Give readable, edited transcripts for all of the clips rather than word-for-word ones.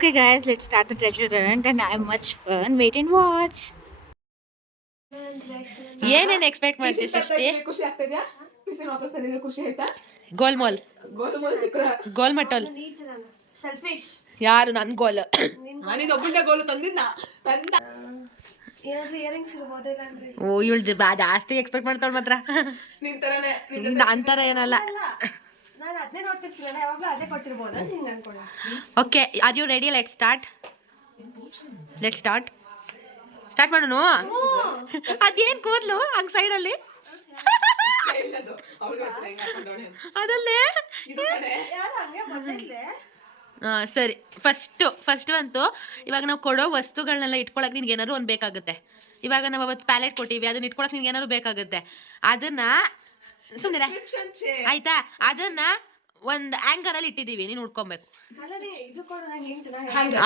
Okay, guys, let's start the treasure hunt, and I'm much fun. Wait and watch. ಏನೇನು expect ಮಾಡ್ತೀವಿ ಸೃಷ್ಟಿ? ಖುಷಿ ಆಗ್ತಿದ್ಯಾ? ಪಿಸಿನ ವಾಪಸ್ ತಂದಿದ್ರೆ ಖುಷಿ ಆಯ್ತಾ? ಗೋಲ್ಮಾಲ್ ಗೋಲ್ಮಟೋಲ್ ಯಾರು ನನ್ ಗೋಲ್? ನಾನಿದು ಒಬ್ಬಳೆ ಗೋಲು ತಂದಿದ್ದ ಓ ಇವಳು ಜಾಸ್ತಿ ಎಕ್ಸ್ಪೆಕ್ಟ್ ಮಾಡ್ತಾಳ ಮಾತ್ರ. ನಿನ್ ತರ ಏನಲ್ಲ. Okay, are you ready? Let start start ಮಾಡೋಣ. ಅದೇನ್ ಕೂದ್ಲು ಹಂಗ್ ಸೈಡ್ ಅಲ್ಲಿ ಅದಲ್ಲೇ. ಸರಿ, ಫಸ್ಟ್ ಅಂತೂ ಇವಾಗ ನಾವು ಕೊಡೋ ವಸ್ತುಗಳನ್ನೆಲ್ಲ ಇಟ್ಕೊಳಕ್ ನಿನ್ಗೆ ಏನಾದ್ರು ಒಂದು ಬೇಕಾಗುತ್ತೆ. ಇವಾಗ ನಾವು ಅವತ್ತು ಪ್ಯಾಲೆಟ್ ಕೊಟ್ಟಿವಿ, ಅದನ್ನ ಇಟ್ಕೊಳಕ್ ನಿನ್ಗೆ ಏನಾದ್ರು ಬೇಕಾಗುತ್ತೆ. ಅದನ್ನ ಸುಮ್ಮನೆ ಆಯ್ತಾ, ಅದನ್ನ ಒಂದು ಆಂಗರ್ ಅಲ್ಲಿ ಇಟ್ಟಿದೀವಿ, ನೀನು ಉಟ್ಕೊಬೇಕು.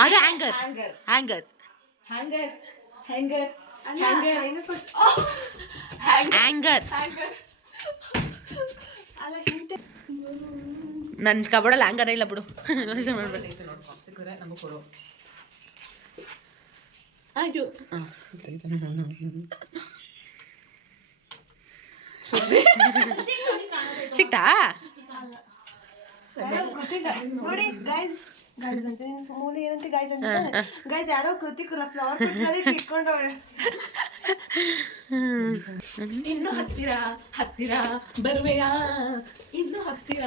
ಅದು ಹ್ಯಾಂಗರ್ ನನ್ ಕಬೋರ್ಡಲ್ಲಿ ಹ್ಯಾಂಗರ್ ಇಲ್ಲ ಬಿಡು. ಸಿಕ್ತಾ ನೋಡಿ ಗೈಸ್ ಅಂತ ಮೂಲೆ ಏನಂತ ಗೈಸ್ ಯಾರೋ ಕೃತಿಕುಲ ಫ್ಲವರ್ ಇಟ್ಕೊಂಡವಳೆ. ಇನ್ನು ಹತ್ತಿರ ಬರುವೆಯಾ, ಇನ್ನು ಹತ್ತಿರ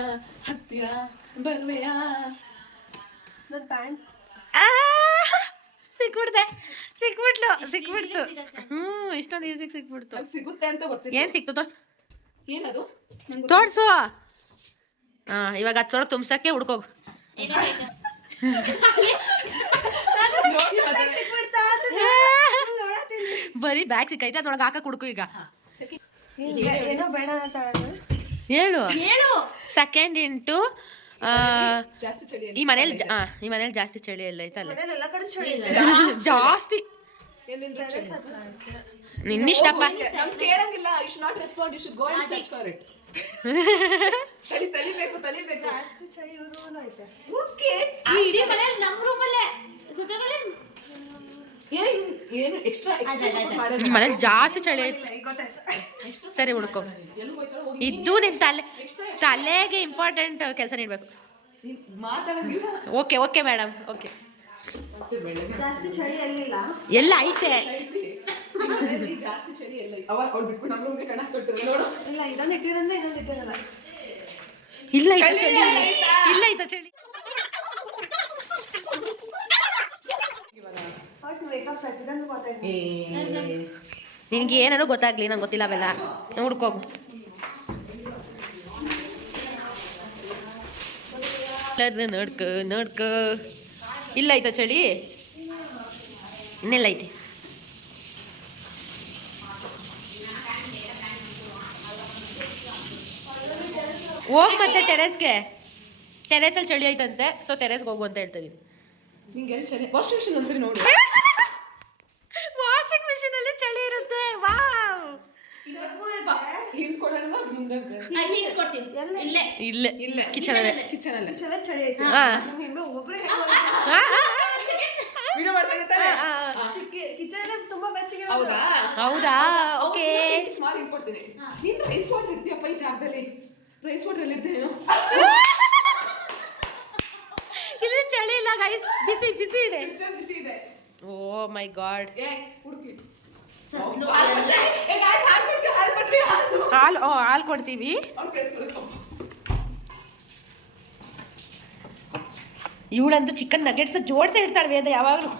ಬರುವೆಯಾ. ನನ್ನ ಪ್ಯಾಂಟ್ ಸಿಕ್ಬಿಡ್ತು. ಇಷ್ಟೊಂದು ಈಸಿಗೆ ಸಿಕ್ಬಿಡ್ತು. ಸಿಗುತ್ತೆ ಅಂತ ಗೊತ್ತಿಲ್ಲ. ಏನ್ ಸಿಕ್ತು ತೋರ್ಸು. ಏನದು ತೋರ್ಸು. ಇವಾಗ ಹತ್ತೊಳಗೆ ತುಂಬಸಕ್ಕೆ ಹುಡ್ಕೋಗು. ಬರೀ ಬ್ಯಾಗ್ ಸಿಕ್ಕೈತೆ, ಅದ್ರೊಳಗೆ ಹಾಕಕ್ ಹುಡ್ಕು. ಈಗ ಹೇಳು. ಸೆಕೆಂಡ್ ಇಂಟು ಈ ಮನೇಲಿ ಜಾಸ್ತಿ ಚಳಿ ಎಲ್ಲ ಐತಲ್ಲ, ಜಾಸ್ತಿ ನಿನ್ನಿಷ್ಟಪ್ಪ. ಕೇಳಂಗಿಲ್ಲ. You should not respond, you should go and search for it. ತಲಿಬೇಕು ಜಾಸ್ತಿ ಚಳಿ ರೂಮಲ್ಲೂ ಐತೆ. ಓಕೆ, ಈ ಇಡೀ ಮನೇಲಿ ನಮ್ಮ ರೂಮಲ್ಲೇ ಏನು ಎಕ್ಸ್ಟ್ರಾ ನಿಮ್ಮ ಮನೇಲಿ ಜಾಸ್ತಿ ಚಳಿ ಐತೆ. ಸರಿ ಹುಡ್ಕೋ. ಇದು ನಿನ್ ತಲೆಗೆ ಇಂಪಾರ್ಟೆಂಟ್ ಕೆಲಸ ನೀಡ್ಬೇಕು. Okay madam, okay. ಜಾಸ್ತಿ ಚಳಿ ಎಲ್ಲ ಐತೆ. ಜಾಸ್ತಿ ಚಳಿ ಎಲ್ಲ ಅವ್ರು ಬಿಟ್ಬಿಟ್ಟು ನಮ್ಮ ರೂಮ್ಗೆ ಕಣ ಹಾಕ್ಕೊಳ್ತಾರೆ ನೋಡು. ಇಲ್ಲ, ಇದನ್ನ ಇಟ್ಟಿರಂದ್ರೆ ಇನ್ನೊಂದು ಇಟ್ಟಿರಲ್ಲ. ಇಲ್ಲ ಚಳಿ. ನಿನ್ಗೆ ಏನಾರು ಗೊತ್ತಾಗ್ಲಿ, ನಂಗೆ ಗೊತ್ತಿಲ್ಲ ಅವೆಲ್ಲ. ಹುಡ್ಕೋಗು. ನೋಡ್ಕ. ಇಲ್ಲ ಐತ ಚಳಿ, ಇನ್ನೆಲ್ಲ ಐತಿ. ಹೋಗ್ ಮತ್ತೆ ಟೆರೆಸಲ್ಲಿ ಚಳಿ ಐತಂತೆ, ಸೊ ಟೆರೆಸ್ಗೆ ಹೋಗು ಅಂತ ಹೇಳ್ತಾ ಇದೀನಿ. ನಿಂಗೆ ಎಲ್ಲಿ ಚಳಿ? ವಾಷಿಂಗ್ ಮಿಷಿನ್ ಒಂದ್ಸರಿ ನೋಡು. ವಾಷಿಂಗ್ ಮಿಷಿನ್ ಅಲ್ಲಿ ಚಳಿ ಇರುತ್ತೆ. ವಾವ್, ಇಲ್ಲೇ ಕಿಚನ್ ಚಳಿ ಐತೆ. ವಿಡಿಯೋ ಮಾಡ್ತಾ ಇರ್ತಾರೆ. ಕಿಚನ್ ತುಂಬಾ ಬೆಚ್ಚಗೆ. ಹೌದಾ? ಓಕೆ, ಸ್ಮಾಲ್ ಕೊಡ್ತೀನಿ. ನೀನು ರೈಸ್ ವಾಟರ್ ಇರ್ತೀಯಪ್ಪ ಈ ಜಾಗದಲ್ಲಿ. ರೈಸ್ ವಾಟರ್ ಎಲ್ಲಿ ಇರ್ತೀನಿ ನಾನು? ಇಲ್ಲಿ ಚಳಿ ಇಲ್ಲ ಗೈಸ್, ಬಿಸಿ ಇದೆ. ಬಿಸಿ ಇದೆ. ಓ ಮೈ ಗಾಡ್. ಹುಡುಕಿ ಹಾಲು ಕೊಡ್ತೀವಿ. ಇವಳಂತೂ ಚಿಕನ್ ನಗೆಟ್ಸ್ ಜೋಡಿಸೇ ಇಡ್ತಾಳೆ ವೇದ ಯಾವಾಗಲೂ.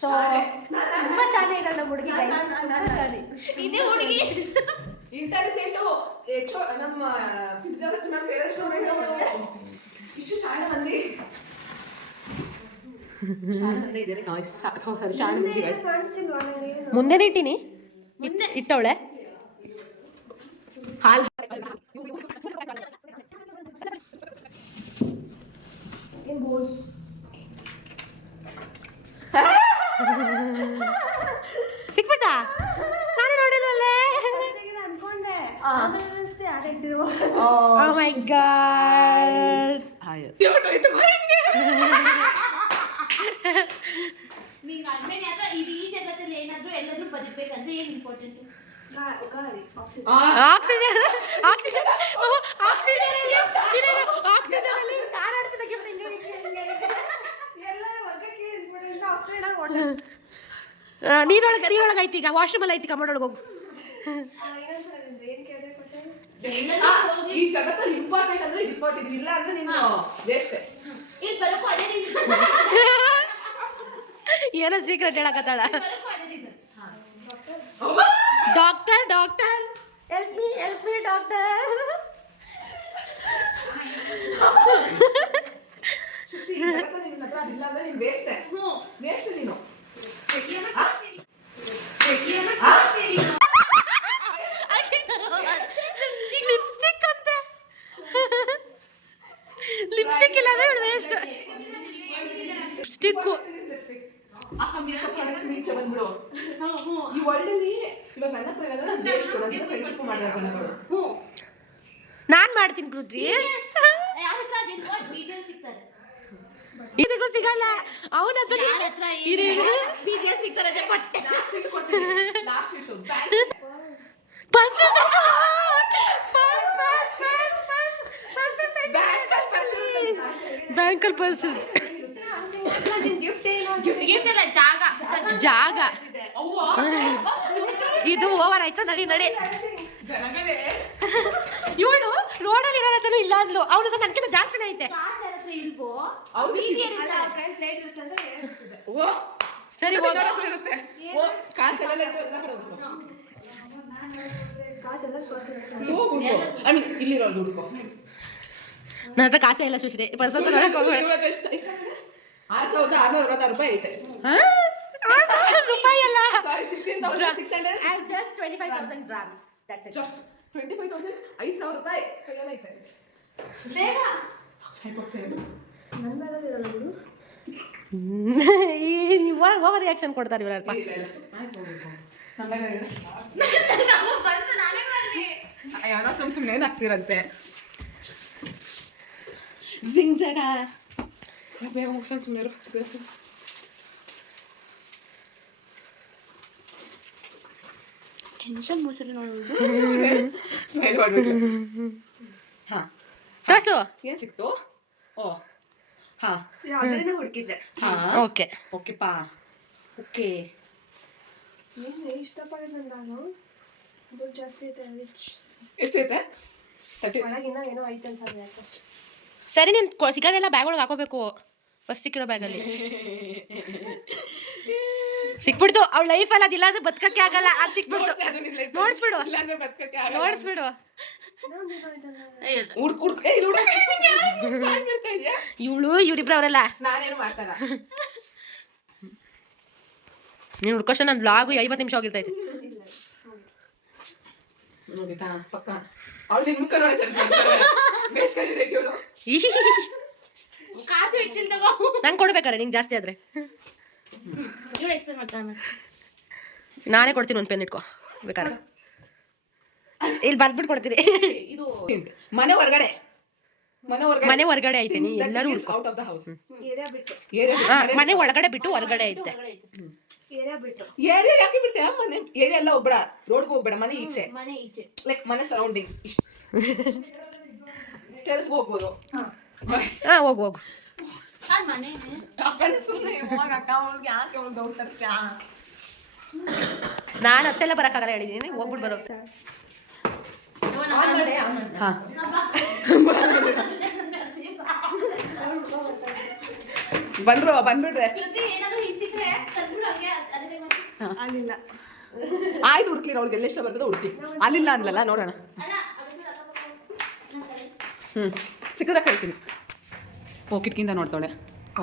ಸೊ ತುಂಬಾ ಶಾನೆ ಇರಲ್ಲ ನಮ್ಮ ಹುಡುಗಿ. ಇದೇ ಹುಡುಗಿ ಇಂಟೆಲಿಜೆಂಟ್. ನಮ್ಮ ಫಿಸಿಯಾಲಜಿ ಮ್ಯಾಮ್ ಇಷ್ಟು ಶಾಣೆ ಮಂದಿ ಮುಂದೆನೇ ಇಟ್ಟಿನಿ, ಇಟ್ಟವಳೆ. ಹಾಲು ಸಿಕ್ಬಿಟ್ಟ? ನಾನೇ ನೋಡಿಲ್ವಲ್ಲೇ. ಅನ್ಕೊಂಡೆ ಯಾರು ಇಟ್ಟಿರುವ Oh my god. ಕ್ಯೂಟ್ ಆಯ್ತು ಹೆಂಗೆ ನಿಂಗೆ ಅದ್ಮೇಲೆ ಅಥವಾ ಈ ಜಗತ್ತಲ್ಲಿ ಏನಾದರೂ ಎಲ್ಲಾದರೂ ಬದುಕಬೇಕಂದ್ರೆ ಏನು ಇಂಪಾರ್ಟೆಂಟ್? ಗಾಳಿ oxygen oxygen oxygen oxygen oxygen ಅಲ್ಲಿ ಹಾರಾಡ್ತಿದ್ದ ಗಿಫ್ಟ್ ಎಲ್ಲರ ವರ್ಗಕ್ಕೆ ಇಂಪಾರ್ಟೆಂಟ್ ಆಕ್ಸಿಜನ್ ನೀರೊಳಗೆ ಐತಿ ಈಗ ವಾಶ್ರೂಮ್ ಅಲ್ಲಿ ಐತಿ ಕಮೋಡ್ ಒಳಗೆ ಹೋಗು. ಏನು ಕೇಳಿದೆ ಕ್ವಶನ್? ಈ ಜಗತ್ತಲ್ಲಿ ಇಂಪಾರ್ಟೆಂಟ್ ಅಂದ್ರೆ ಇಂಪಾರ್ಟೆಂಟ್ ಇಲ್ಲ ಅಂದ್ರೆ ನೀನು ವೇಸ್ಟ್. ಇಲ್ಲಿ ಬರೋಕ್ಕೂ ಅದೇ ರೀಸನ್. ಏನೋ ಸೀಕ್ರೆಟ್ ಹೇಳಕತ್ತಾಳ. ಬರೋಕ್ಕೂ ಅದೇ reason. Doctor doctor help me doctor. ಸೃಷ್ಟಿ, ಈ ಜಗತ್ತಲ್ಲಿ ನಿನ್ನ ಹತ್ರ ಅದಿಲ್ಲ ಅಂದ್ರೆ ನೀನು ವೇಸ್ಟ್ ವೇಸ್ಟ್ ನೀನು. ಲಿಪ್ಸ್ಟಿಕ್ ಅಂತೆ. ಲಿಪ್ಸ್ಟಿಕ್ ಇಲ್ಲ ಅಂದ್ರೆ ವೇಸ್ಟ್. ಲಿಪ್ಸ್ಟಿಕ್ ಅಕ್ಕ ಮೇಕಪ್ ಪ್ರಾಡಕ್ಟ್ಸ್ ನೀಚೆ ಬಂದ್ಬಿಡು. ಈ ವರ್ಲ್ಡ್ ಅಲ್ಲಿ ಇವಾಗ ನನ್ನ ಹತ್ರ ಇರೋದು ನಾನು ವೇಸ್ಟ್. ನನ್ನ ಜೊತೆ ಫ್ರೆಂಡ್ಶಿಪ್ ಮಾಡಿದ ಜನಗಳು ನಾನ್ ಮಾಡ್ತೀನಿ ಕೃತಿ. ಯಾರ ಹತ್ರ ಅದೇನು ಬೀದಿಯಲ್ಲಿ ಸಿಗ್ತಾರೆ, ಇದಕ್ಕೂ ಸಿಗಲ್ಲ. ಅವನ ಹತ್ರ ಯಾರ ಹತ್ರ ಬೀದಿಯಲ್ಲಿ ಸಿಗ್ತಾರೆ ಅದೇ ಬಟ್ಟೆ. ಲಾಸ್ಟಿಗೆ ಕೊಡ್ತೀನಿ. ಲಾಸ್ಟ್ ಇತ್ತು ಬ್ಯಾಂಕಲ್ ಪರ್ಸ್ ಗಿಫ್ಟ್ ಏನು ಗಿಫ್ಟ್ ಎಲ್ಲ ಜಾಗ ಜಾಗ. ಅವ್ವ ಇದು ಓವರ್ ಆಯ್ತಾ? ನಡಿ ನಡಿ. ಜನಗಳೇ ಇವಳು ರೋಡಲ್ಲಿ ಇರೋದನ್ನು ಇಲ್ಲ ಅಂದ್ಲು. ಅವನ ಹತ್ರ ನನ್ಕಿಂತ ಜಾಸ್ತಿನೇ ಐತೆ. ಕಾಸು ಯಾರ ಹತ್ರ ಇಲ್ವೋ ಅವ್ರಿಗೆ ಪ್ಲೇಟ್ ಇರುತ್ತೆ ಅಂದ್ರೆ ಹೇಳ್ತಿದ್ದೆ. ಓ ಸರಿ ಹೋಗ ಹೋಗು. ಇರುತ್ತೆ. ಓ ಕಾಸೆಲ್ಲ ಇರುತ್ತೆ, ಎಲ್ಲ ಕಡೆ ಹೋಗ್ಬೇಕು. ಕಾಸೆಲ್ಲ ಪರ್ಸ್ ಇರುತ್ತೆ. ಹೋಗು ಐ ಮೀನ್ ಇಲ್ಲಿರೋದು ಹುಡುಕೋ. ನನ್ನ ಹತ್ರ ಕಾಸೇ ಇಲ್ಲ ಸುಶ್ರೀ. ಪರ್ಸ್ ಹತ್ರ ನೋಡಕ್ ಹೋಗ್ಬೇಡ. 6,666 ರೂಪಾಯಿ ಐತೆ. ರೂಪಾಯಿ ಅಲ್ಲ. ಸಾರಿ 16,600. Just 25,000 grams. That's it. Just 25,000 5,000 ರೂಪಾಯಿ ಕೈಯಲ್ಲೈತೆ. ಬೇಗ ನನ್ನ ಮೇಲೆ ಇರೋದು ಬಿಡು. ಓವರ್ ರಿಯಾಕ್ಷನ್ ಕೊಡ್ತಾರೆ ಇವರಪ್ಪ. ಬಂತು ನಾನೇ ಮಾಡಿದೆ. ಯಾರೋ ಸುಮ್ಮನೆ ಏನಾಗ್ತಿರಂತೆ. ಜಿಂಗ್ ಜಾಗ. ಬೇಗ ಮುಗಿಸೋಣ ಸುಮ್ಮನೆ ಇರು. ಟೆನ್ಷನ್ ಮುಸುರಿ ನೋಡೋದು. ಸ್ಮೈಲ್ ಮಾಡ್ಬೇಕು. ಹಾ ತೋರ್ಸು. ಏನ್ ಸಿಕ್ತು? ಓ ಹಾ ಯಾವ್ದ್ರೇನೋ ಹುಡುಕಿದ್ದೆ. ಹಾ ಓಕೆ ಓಕೆಪಾ ಓಕೆ. ಏನು ಇಷ್ಟಪಡಿದ್ ನಾನು ದುಡ್ಡು ಜಾಸ್ತಿ ಐತೆ ರಿಚ್. ಎಷ್ಟೈತೆ? 30. ಒಳಗಿನ್ನ ಏನೋ ಐತೆ ಅನ್ಸಲ್ಲ ಯಾಕೆ. ಸರಿ ನೀನು ಸಿಗೋದೆಲ್ಲ ಬ್ಯಾಗ್ ಒಳಗೆ ಹಾಕೋಬೇಕು. ಫಸ್ಟ್ ಸಿಕ್ಕಿರೋ ಬ್ಯಾಗಲ್ಲಿ ಸಿಕ್ಬಿಡ್ತು. ಅವ್ಳ ಲೈಫಲ್ಲಿ ಅದಿಲ್ಲ ಅಂದ್ರೆ ಬದುಕಕ್ಕೆ ಆಗಲ್ಲ. ಅದು ಸಿಕ್ಬಿಡ್ತು. ನೋಡಿಸ್ಬಿಡು ಇಲ್ಲಾಂದ್ರೆ ಬದುಕಕ್ಕೆ ಆಗಲ್ಲ. ನೋಡಿಸ್ಬಿಡು. ಇನ್ನೊಂದು ಏನೋ ಐತಲ್ಲ. ಹುಡುಕ್ ಹುಡುಕ್ ಏ ಇದು ಹುಡುಕ್ ಮಾಡ್ತಾ ಇದೆಯಾ? ಇವಳು ಇವರಿಬ್ರು ಅವರೆಲ್ಲ ನಾನೇನು ಮಾಡ್ತಾರ. ನೀನು ಹುಡ್ಕೋಷ್ಟ ನನ್ನ ಬ್ಲಾಗು 50 ನಿಮಿಷ ಹೋಗಿರ್ತೈತೆ. ಇಲ್ಲ ನೋಡಿತಾ ಪಕ್ಕ ಅವಳು ನಿನ್ ಮುಖ ನೋಡಿ ಬೇಸ್ ಕಂಡಿದೆ ಇವಳು. ಕಾಸು ಇಟ್ಟಿಲ್ ತಗೋ. ನಂಗೆ ಕೊಡ್ಬೇಕಾರೆ ನಿಂಗೆ ಜಾಸ್ತಿ ಆದರೆ ಇವಳು ಎಕ್ಸ್ಪ್ಲೇನ್ ಮಾಡ್ತಾನೆ. ನಾನೇ ಕೊಡ್ತೀನಿ. ಒಂದು ಪೆನ್ ಇಟ್ಕೊ ಬೇಕಾದ್ರೆ. ಇಲ್ಲಿ ಬರ್ಬಿಟ್ಟು ಕೊಡ್ತೀನಿ. ಇದು ಮನೆ ಹೊರಗಡೆ ಮನೆ ಹೊರಗಡೆ ಐತೆ. ನೀ ಎಲ್ಲರೂ out of the house. Area ಬಿಟ್ಟು ಮನೆ ಒಳಗಡೆ ಬಿಟ್ಟು ಹೊರಗಡೆ ಐತೆ. ಏರಿಯಾ ಬಿಟ್ಟು ಏರಿಯಾ ಯಾಕೆ ಬಿಡ್ತೀಯ? ಮನೆ ಏರಿಯಾ ಎಲ್ಲ ಹೋಗ್ಬೇಡ, ರೋಡ್ಗೆ ಹೋಗ್ಬೇಡ, ಮನೆ ಈಚೆ ಮನೆ ಈಚೆ ಲೈಕ್ ಮನೆ ಸರೌಂಡಿಂಗ್ಸ್. ಟೆರೆಸ್ಗೆ ಹೋಗ್ಬೋದು. ಹಾಂ ಹೋಗು ಹೋಗು. ಅದು ಮನೆ ಅಕ್ಕನೇ ಸುಮ್ಮನೆ ಇವಾಗ ಅಕ್ಕ ಅವ್ಳಿಗೆ ಯಾಕೆ ಅವ್ಳು ಡೌಟ್ ತರಿಸ್ತೀಯ? ನಾನು ಅತ್ತೆಲ್ಲ ಬರೋಕ್ಕಾಗಲ್ಲ ಹೇಳಿದ್ದೀನಿ. ಹೋಗ್ಬಿಟ್ಟು ಬರೋ. ಹಾಂ ಬಂದ್ಬಿಡ್ರೆ ಏನಾದ್ರು ಹಿಂಗೆ ಸಿಕ್ಕರೆ ತಂದ್ಬಿಡು ಹಂಗೆ ಅದೇ ಮತ್ತೆ. ಅಲ್ಲಿಲ್ಲ. ಆಯ್ತು ಹುಡುಕ್ಲಿ. ಅವ್ಳಿಗೆ ಎಲ್ಲ ಇಷ್ಟ ಬರ್ತದೆ ಹುಡುಕಿ. ಅಲ್ಲಿಲ್ಲ ಅಂದ್ಲಲ್ಲ, ನೋಡೋಣ. ಅಲ್ಲ ಅದಕ್ಕೆ ಅಕ್ಕ ಸಿಕ್ಕದ ಕರಿತೀನಿ. ಓ ಕಿಟಕಿಂದ ನೋಡ್ತಾಳೆ. ಓ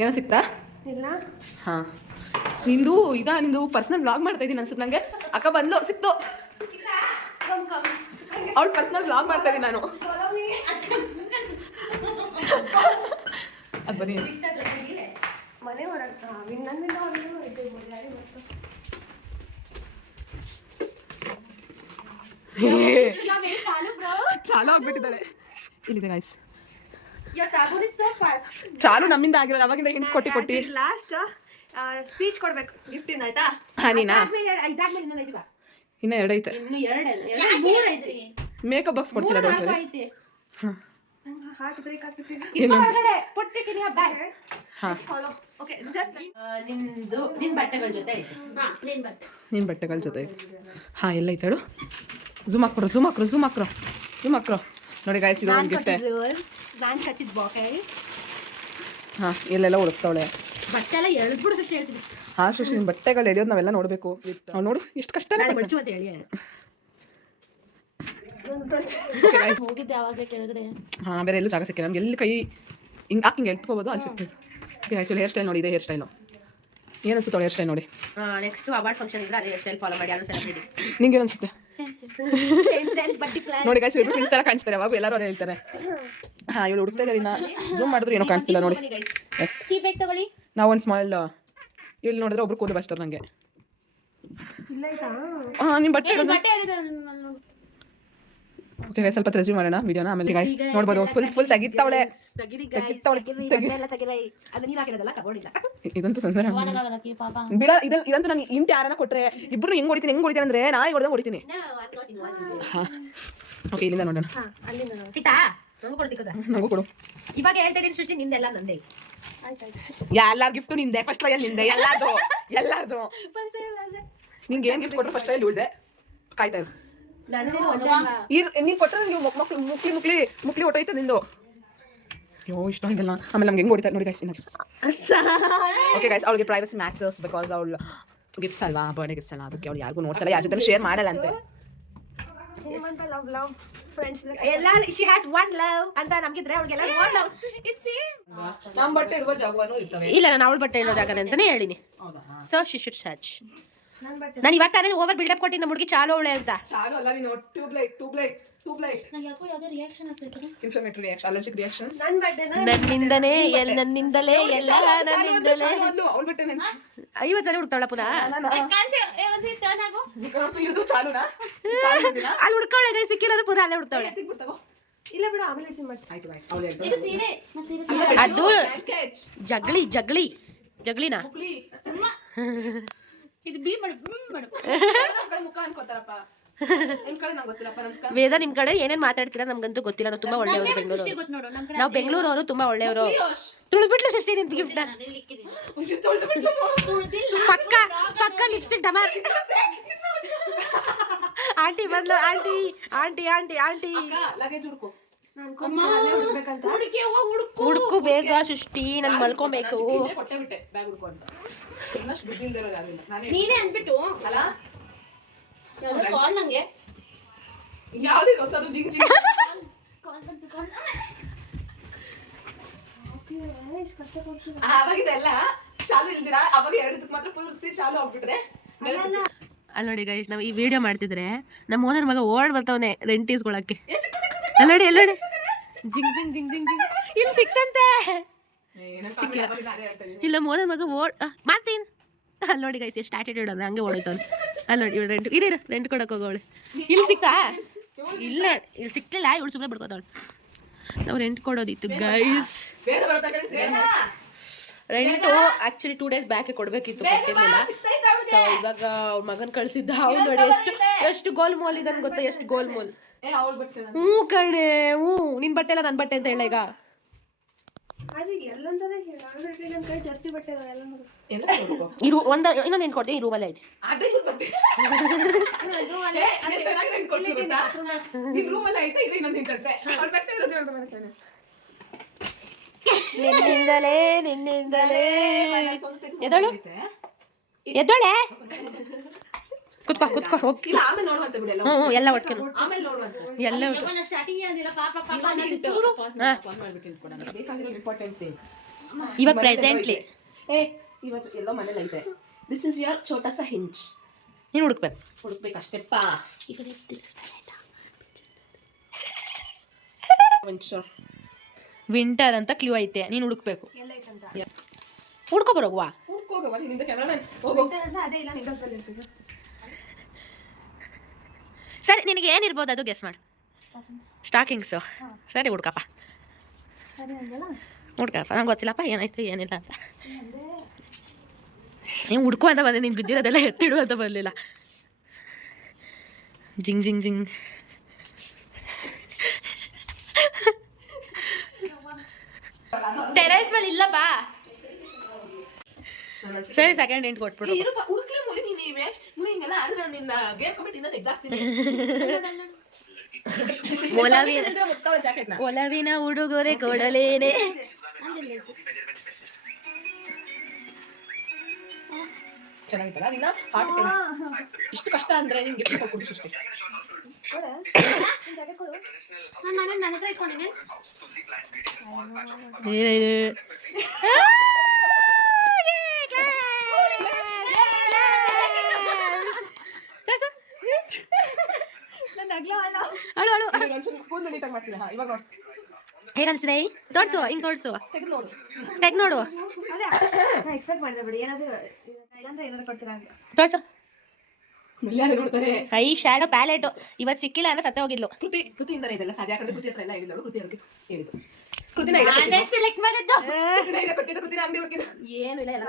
ಏನೋ ಸಿಕ್ತಾ? ಇಲ್ಲ ಹಾಂ ನಿಂದು ನಿಂದು ಪರ್ಸ್ನಲ್ ವ್ಲಾಗ್ ಮಾಡ್ತಾ ಇದ್ದೀನಿ ಅನ್ಸುತ್ತೆ ನನಗೆ. ಅಕ್ಕ ಬಂದ್ಲು, ಸಿಕ್ತು. ಅವಳು ಪರ್ಸ್ನಲ್ ವ್ಲಾಗ್ ಮಾಡ್ತಾ ಇದ್ದೀನಿ ನಾನು. ಅದು ಬನ್ನಿ. ಮನೆ ಹೊರಗೆ ನನ್ನಿಂದ ಹೊರಗೆ ಐತೆ ಯಾರಿ ಮತ್ತು ಚಾಲು ಚಾಲು ಆಗ್ಬಿಟ್ಟಿದ್ದಾಳೆ. ಇಲ್ಲಿದೆ guys. Your sabun is so fast. ಚಾಲು ನಮ್ಮಿಂದ ಆಗಿರೋದು ಅವಾಗಿಂದ ಹಿಂಡ್ಸ್ ಕೊಟ್ಟಿ ಲಾಸ್ಟ್ ಸ್ಪೀಚ್ ಕೊಡ್ಬೇಕು ಗಿಫ್ಟ್ ಇಂದ ಆಯ್ತಾ? ನೀನಾ ಇದಾದ್ಮೇಲೆ ಇನ್ನೊಂದು ಐತಿ ಬಾ. ಇನ್ನ ಎರಡೈತೆ. ಇನ್ನು ಮೂರು ಐತಿ. ಮೇಕಪ್ ಬಾಕ್ಸ್ ಕೊಡ್ತೀರಾ ಡೋಂಟ್ ವರಿ. ಐತಿ. ಹಾರ್ಟ್ ಬ್ರೇಕ್ ಆಗ್ತೈತಿ. ಹೊರಗಡೆ ಪೊಟ್ಟಿಗೆ ನೀವು ಬ್ಯಾಗ್. ಹಾ ಫಾಲೋ. ಓಕೆ ಜಸ್ಟ್ ನಿನ್ ಬಟ್ಟೆಗಳ ಜೊತೆ ಐತಿ. ನಿನ್ನ ಬಟ್ಟೆಗಳ ಜೊತೆ ಐತೆ. ಹಾ ಎಲ್ಲ ಐತೆ ಹೇಳು. ಝೂಮ್ ಹಾಕ್ರೋ ನೋಡಿ ಗಾಯ್ಸ್, ಇದು ಒಂದು ಗಿಫ್ಟ್. ನಾನು ಕಚ್ಚಿದ ಬಾಕೆಟ್. ಹಾ ಎಲ್ಲೆಲ್ಲ ಹುಡುಕ್ತಾವಳೆ. ಬಟ್ಟೆ ಎಲ್ಲ ಎಳೆದ್ಬಿಡು ಶಶಿ ಹೇಳ್ತೀನಿ. ಹಾ ಶಶಿ, ನಿನ್ನ ಬಟ್ಟೆಗಳು ಎಳೆಯೋದು ನಾವೆಲ್ಲ ನೋಡಬೇಕು. ಅವ್ನು ನೋಡು ಎಷ್ಟು ಕಷ್ಟ. ಮಡ್ಚು ಅಂತ ಹೇಳಿ ಹೋಗಿದ್ದೆ ಅವಾಗ ಕೆಳಗಡೆ. ಹಾ ಬೇರೆ ಎಲ್ಲೂ ಜಾಗ ಸಿಕ್ಕಿಲ್ಲ ನಮ್ಗೆ. ಎಲ್ಲಿ ಕೈ ಹಿಂಗೆ ಹಾಕಿ ಹಿಂಗೆ ಎತ್ಕೋಬೋದು ಅಲ್ಲಿ ಸಿಗ್ತದೆ. ಓಕೆ ಆ್ಯಕ್ಚುಲಿ ಹೇರ್ ಸ್ಟೈಲ್ ನೋಡಿ, ಇದೆ ಹೇರ್ ಸ್ಟೈಲು. ಏನು ಅನ್ಸುತ್ತೆ ಹೇರ್ ಸ್ಟೈಲ್ ನೋಡಿ? ನೆಕ್ಸ್ಟ್ ಅವಾರ್ಡ್ ಫಂಕ್ಷನ್ ಇದ್ರೆ ಅದೇ ಹೇರ್ ಸ್ಟೈಲ್ ಫಾಲೋ ಮಾಡಿ ಯಾರು ಸೆಲೆಬ್ರಿಟಿ. ನಿಂಗೆ ಏನು ಅನ್ಸುತ್ತೆ ಬಟ್ಟಿ ಪ್ಲಾನ್ ನೋಡಿ ಗಾಯ್ಸ್, ಇವ್ರು ಫ್ರೆಂಡ್ಸ್ ಥರ ಕಾಣಿಸ್ತಾರೆ ಅವಾಗ ಎಲ್ಲರೂ ಅದೇ ಹೇಳ್ತಾರೆ. ಹಾಂ ಇವಳು ಹುಡುಕ್ತಾ ಇದ್ದಾರೆ. ಇನ್ನು ಝೂಮ್ ಮಾಡಿದ್ರು ಏನೋ ಕಾಣಿಸ್ತಿಲ್ಲ ನೋಡಿ. ಎಸ್ ಬೇಕು ತಗೊಳ್ಳಿ. ನಾವು ಒಂದು ಸ್ಮಾಲ್ ಇಲ್ಲಿ ನೋಡಿದ್ರೆ ಒಬ್ರು ಕೂದಲು ಬಸ್ತಾರೆ ನನಗೆ. ಇಲ್ಲ ಆಯ್ತಾ? ಹಾಂ ನಿಮ್ಮ ಬಟ್ಟೆ ಬಟ್ಟೆ ಎಲ್ಲಿದೆ ನೋಡು. ಓಕೆ ಗೈಸ್, ಸ್ವಲ್ಪ ರೆಸ್ಯೂಮ್ ಮಾಡೋಣ ವಿಡಿಯೋನ. ಆಮೇಲೆ ಗೈಸ್ ನೋಡ್ಬೋದು ಫುಲ್ ತೆಗಿತಾವಳೆ. ಇದಂತೂ ಸಂಸಾರ ಪಾಪ ಬಿಡ. ಇದಂತೂ ನಾನು ಇಂಟ ಯಾರನ್ನ ಕೊಟ್ರೆ ಇಬ್ರು ಹೆಂಗ್ ಹೊಡಿತೀನಿ ಅಂದ್ರೆ ನಾಯಿ ಹೊಡೆದಂಗೆ ಹೊಡಿತೀನಿ. ಓಕೆ ಇಲ್ಲಿಂದ ನೋಡೋಣ. ಅಲ್ಲಿಂದ ನೋಡಿ. ಸಿಕ್ತಾ? ನಂಗೂ ಕೊಡು, ಸಿಕ್ಕದ. ನಂಗೂ ಕೊಡು. ಇವಾಗ ಹೇಳ್ತಾ ಇದೀನಿ ಸೃಷ್ಟಿ, ನಿಂದೆಲ್ಲ ನಂದೇ. ಆಯ್ತಾಯ್ತು. ಎಲ್ಲಾರ ಗಿಫ್ಟು ನಿಂದೆ. ಫಸ್ಟ್ ಟ್ರಯಲ್ ನಿಂದೆ ಎಲ್ಲಾರ್ದು. ನಿಂಗೆ ಏನ್ ಗಿಫ್ಟ್ ಕೊಟ್ಟರು ಫಸ್ಟ್ ಟ್ರಯಲ್ ಉಳ್ದೆ. ಕಾಯ್ತಾ ಇರು. ನೀನ್ ಕೊಟ್ಟರೆ ನೀವು ಮುಕ್ಲಿ ಹೊಟ್ಟೋಯ್ತು ನಿಂದು. ಅಯ್ಯೋ ಇಷ್ಟ ಇದೆಲ್ಲ. ಆಮೇಲೆ ನಮ್ಗೆ ಹೆಂಗೆ ಹೊಡಿತಾರೆ ನೋಡಿ ಗೈಸ್. ಇನ್ನ ಗಿಫ್ಟ್ಸ್. ಓಕೆ ಗೈಸ್, ಅವಳಿಗೆ ಪ್ರೈವಸಿ ಮ್ಯಾಕ್ಸಸ್ ಬಿಕಾಸ್ ಅವಳು ಗಿಫ್ಟ್ಸ್ ಅಲ್ವಾ, ಬರ್ಡೇ ಗಿಫ್ಟ್ಸ್ ಅಲ್ಲ. ಅದಕ್ಕೆ ಅವಳು ಯಾರಿಗೂ ನೋಡ್ಸಲ್ಲ, ಯಾರ ಜೊತೆ ಶೇರ್ ಮಾಡಲ್ಲ ಅಂತೆ. ನಿಮ್ಮಂತ ಲವ್ ಫ್ರೆಂಡ್ಸ್ ಎಲ್ಲ ಶಿ ಹ್ಯಾಸ್ ಒನ್ ಲವ್ ಅಂತ ನಮ್ಗಿದ್ರೆ ಅವ್ರಿಗೆಲ್ಲ ಒನ್ ಲವ್. ನಮ್ಮ ಬಟ್ಟೆ ಇಡುವ ಜಾಗವನ್ನು ಇರ್ತವೆ. ಇಲ್ಲ, ನಾನು ಅವಳ ಬಟ್ಟೆ ಇಡೋ ಜಾಗನೇ ಅಂತಾನೆ ಹೇಳಿನಿ. So she should search. ನನ್ನ ಬಟ್ಟೆ ನಾನು ಇವಾಗ ತಾನೇ ಓವರ್ ಬಿಲ್ಡಪ್ ಕೊಟ್ಟಿ ನಮ್ಮ ಹುಡುಗಿ ಚಾಲು ಅವಳೆ ಅಂತ. ಚಾಲು ಅಲ್ಲ, ನೀನು ಟ್ಯೂಬ್ಲೈಟ್ ನಂಗೆ ಯಾಕೋ ಯಾವ್ದೋ ರಿಯಾಕ್ಷನ್ ಆಗ್ತೈತೆ. Inflammatory reaction, allergic reactions. ನನ್ನ ಬಟ್ಟೆನ ನನ್ನಿಂದಲೇ ನನ್ನಿಂದಲೇ ಎಲ್ಲ ನನ್ನಿಂದಲೇ. ಅವಳ ಬಟ್ಟೆ 50 ಜನ ಹುಡ್ತಾವಳ ಪುನಃ. ಒಂದ್ಸರಿ ಟರ್ನ್ ಆಗು. ಇದು ಚಾಲುನಾ? ಅಲ್ಲಿ ಹುಡ್ಕವಳೆ, ಸಿಕ್ಕಿಲ್ಲ ಅದು ಪುನಃ ಅಲ್ಲೇ ಹುಡ್ತಾವಳೆ. ಇಲ್ಲ ಬಿಡು, ಆಮೇಲೆ ಹೆಚ್ಚು ಮಾಡಿ. ಆಯ್ತು ಗೈಸ್, ಅವಳು ಹೇಳ್ತಾಳೆ. ಇದು ಸೀರೆ. ನಾ ಸೀರೆ ಅದು ಜಗಳಿನಾ? ಇದು ಬಿ ಮಾಡು. ಮುಖ ಅನ್ಕೋತಾರಪ್ಪ. ನಿಮ್ ಕಡೆ ನಂಗೆ ಗೊತ್ತಿಲ್ಲಪ್ಪ. ನಮ್ಮ ವೇದ ನಿಮ್ ಕಡೆ ಏನೇನ್ ಮಾತಾಡ್ತೀರಾ ನಮ್ಗಂತೂ ಗೊತ್ತಿಲ್ಲ. ನಾವು ತುಂಬಾ ಒಳ್ಳೆಯವರು ಬೆಂಗಳೂರು. ಗೊತ್ತು ನೋಡು ನಮ್ಮ ಕಡೆ. ನಾವು ಬೆಂಗಳೂರವರು ತುಂಬಾ ಒಳ್ಳೆಯವರು. ತುಳಿದ್ಬಿಟ್ಲು ಸೃಷ್ಟಿ ನಿನ್ ಗಿಫ್ಟ್. ಪಕ್ಕ ಲಿಪ್ಸ್ಟಿಕ್ ಡಮ. ಆಂಟಿ ಬಂದ್ಲು. ಆಂಟಿ ಲಗೇಜ್ ಹುಡ್ಕೋ. ನಾನು ಅಲ್ಲೇ ಹುಡ್ಬೇಕಂತ. ಹುಡುಕು ಬೇಗ ಸೃಷ್ಟಿ, ನನ್ ಮಲ್ಕೊಬೇಕು. ಕೊಟ್ಟೆ ಬಿಟ್ಟೆ ಬ್ಯಾಗ್ ಹುಡ್ಕೋ ಅಂತ. ಇನ್ನಷ್ಟು ಬುದ್ಧಿ ಇಲ್ದೇ ಇರೋದು ಯಾರಿಲ್ಲ. ನಾನೇ ನೀನೇ ಅಂದ್ಬಿಟ್ಟು ಅಲ್ಲ ಯಾವ್ದೋ ಕಾಲ್ ನಂಗೆ ಯಾವ್ದು ಹೊಸದು ಜಿಂಗ್ ಕಾಲ್ ಬಂತು. ಕಾಲ್ ಇಷ್ಟು ಕಷ್ಟಪಡ್ತೀನಿ. ಆವಾಗಿದೆಲ್ಲ ಚಾಲು ಇಲ್ದಿರಾ ಅವಾಗ ಎರಡಕ್ಕೆ ಮಾತ್ರ ಪೂರ್ತಿ ಚಾಲು ಆಗ್ಬಿಟ್ರೆ. ಅಲ್ಲಿ ನೋಡಿ ಗೈಸ್, ನಾವು ಈ ವಿಡಿಯೋ ಮಾಡ್ತಿದ್ರೆ ನಮ್ಮ ಓನರ್ ಮಗ ಓಡ್ ಬರ್ತಾವನೆ ರೆಂಟ್ ಈಸ್ಕೊಳಕ್ಕೆ. ಅಲ್ಲೋಡಿ ಜಿಂಗ್ ಇಲ್ಲಿ ಸಿಕ್ತಂತೆ. ಇಲ್ಲ ಓನರ್ ಮಗ ಮಾಡ್ತೀನಿ. ಅಲ್ಲಿ ನೋಡಿ ಗೈಸ್, ಎಷ್ಟು ಆಟಿಟ್ಯೂಡ್ ಅಂದ್ರೆ ಹಂಗೆ ಓಡೋಯ್ತಾನೆ. ಅಲ್ಲಿ ನೋಡಿ ಇವಳು ರೆಂಟ್ ಕೊಡಕ್ಕೆ ಹೋಗೋಳೆ. ಇಲ್ಲಿ ಸಿಕ್ತಾ? ಇಲ್ಲ, ಇಲ್ಲಿ ಸಿಕ್ತಿಲ್ಲ. ಇವಳು ಸುಮ್ಮನೆ ಬಿಡ್ಕೋತಾವಳು. ನಾವು ರೆಂಟ್ ಕೊಡೋದಿತ್ತು guys. Rent actually 2 days back ಕೊಡ್ಬೇಕಿತ್ತು, ಕೊಟ್ಟಿರ್ಲಿಲ್ಲ. ಸೊ ಇವಾಗ ಅವ್ರ ಮಗನ್ ಕಳ್ಸಿದ್ದ. ಅವ್ನು ನೋಡಿ ಎಷ್ಟು ಗೋಲ್ ಮೋಲ್ ಇದನ್ ಗೊತ್ತಾ? ಎಷ್ಟು ಗೋಲ್ ಮೋಲ್. ಹ್ಞೂ ಕಣೆ, ನಿನ್ ಬಟ್ಟೆ ಎಲ್ಲ ನನ್ನ ಬಟ್ಟೆ ಅಂತ ಹೇಳ. ಈಗ ಆದ್ರೆ ಎಲ್ಲಂತಾನೆ ಆಲ್ರೆಡಿ ನನ್ನ ಕೈ ಜಾಸ್ತಿ ಬಟ್ಟೆ ಇದಾವೆ ಎಲ್ಲ ನೋಡಿ. ಇನ್ನೊಂದು ಏನು ಕೊಡ್ತೀನಿ, ಈ ರೂಮಲ್ಲೇ ಐತಿ. ನಿನ್ನಿಂದಲೇ ಎದ್ದೋಳೆ. ಕುತ್ಕೋ ಹೋಗಿ. ಎಲ್ಲ ಒಟ್ಕೆ ಎಲ್ಲ ಸ್ಟಾರ್ಟಿಂಗ್ ಅಂದಿಲ್ಲ ಪಾಪ ಇವಾಗ ಪ್ರೆಸೆಂಟ್ಲಿ ಇವತ್ತು ಎಲ್ಲೋ ಮನೇಲಿ ಐತೆ. ದಿಸ್ ಇಸ್ ಯುವರ್ ಛೋಟಾ ಸಾ ಹಿಂಚ್. ನೀನು ಹುಡುಕ್ಬೇಕು ಅಷ್ಟೇಪ್ಪ. ಈ ಕಡೆ ತಿರ್ಗಿಸ್ಬೇಡ ಆಯ್ತಾ? ವಿಂಟರ್ ಅಂತ ಕ್ಲೂ ಐತೆ, ನೀನು ಹುಡುಕ್ಬೇಕು. ಹುಡ್ಕೊ ಬರೋಗುವ. ಹುಡ್ಕೋಗವ ನಿನ್ನಿಂದ ಕ್ಯಾಮರಾಮನ್ ಹೋಗೋ. ಅದೇ ಇಲ್ಲ ನಿಂಗೆ ಸರಿ, ನಿನಗೆ ಏನಿರ್ಬೋದು ಅದು ಗೆಸ್ ಮಾಡು. ಸ್ಟಾಕಿಂಗ್ಸು ಸರಿ ಹುಡ್ಕಪ್ಪ ಸರಿ ಅಂದಲ್ಲ ಹುಡ್ಕಪ್ಪ ನಂಗೆ ಗೊತ್ತಿಲ್ಲಪ್ಪ ಏನಾಯ್ತು ಏನಿಲ್ಲ ಅಂತ ನೀವು ಹುಡ್ಕೋ ಅಂತ ಬಂದೆ ನೀನು ಬಿದ್ದಿರೋದೆಲ್ಲ ಎತ್ತಿಡು ಅಂತ ಬರಲಿಲ್ಲ ಜಿಂಗ್ ಜಿಂಗ್ ಜಿಂಗ್ ಟೆರೇಸ್ ಮೇಲೆ ಇಲ್ಲ ಬಾ ಸರಿ ಸೆಕೆಂಡ್ ಎಂಟು ಕೊಟ್ಬಿಡು ಹುಡುಕ್ಲಿ ಮುಲಿ ನೀನು ಇವೆ ಮುಲಿ ಹಿಂಗೆಲ್ಲ ಆಡಿದ್ರೆ ನಿನ್ನ ಗೇಮ್ ಕಮಿಟಿಯಿಂದ ತೆಗ್ದಾಕ್ತೀನಿ ಒಲವಿನ ಉಡುಗೊರೆ ಕೊಡಲೇನೆ ಚೆನ್ನಾಗಿತ್ತಲ್ಲ ನಿನ್ನ ಆಟ ಇಷ್ಟು ಕಷ್ಟ ಅಂದ್ರೆ ನಿನ್ ಗಿಫ್ಟ್ ಕೊಟ್ಬಿಡು ಸೃಷ್ಟಿ ನನ್ನ ಹತ್ರ ಇಟ್ಕೊಂಡಿದ್ದೀನಿ ಕೂದಲು ನೀಟಾಗಿ ಮಾಡ್ತೀನಿ ಇವಾಗ ನೋಡ್ಸ್ ಹೇಗೆ ಅನಿಸ್ತಿದೆ ತೋರ್ಸು ಹಿಂಗೆ ತೋರ್ಸು ತೆಗೆದು ನೋಡು ತೆಗ್ ನೋಡು ಅದೇ ನಾ ಎಕ್ಸ್ಪೆಕ್ಟ್ ಮಾಡಿದೆ ಬಿಡಿ ಏನಾದರೂ ಇಲ್ಲಾಂದ್ರೆ ಏನಾದ್ರು ಕೊಡ್ತೀರಾ ಅಂತ ತೋರ್ಸು ಯಾರು ನೋಡ್ತಾರೆ ಐ ಶ್ಯಾಡೋ ಪ್ಯಾಲೆಟು ಇವತ್ತು ಸಿಕ್ಕಿಲ್ಲ ಅಂದ್ರೆ ಸತ್ತೆ ಹೋಗಿದ್ಲು ಕೃತಿಯಿಂದನೇ ಇದೆಲ್ಲ ಸಾಧ್ಯ ಯಾಕಂದ್ರೆ ಕೃತಿ ಹತ್ರ ಎಲ್ಲ ಹೇಳಿದಳು ಕೃತಿ ಅದಕ್ಕೆ ಹೇಳಿದ್ದು ಸೆಲೆಕ್ಟ್ ಮಾಡಿದ್ದು ಕೃತಿನ ಅಂಗಡಿ ಹೋಗಿದ್ದು ಏನು ಇಲ್ಲ ಎಲ್ಲ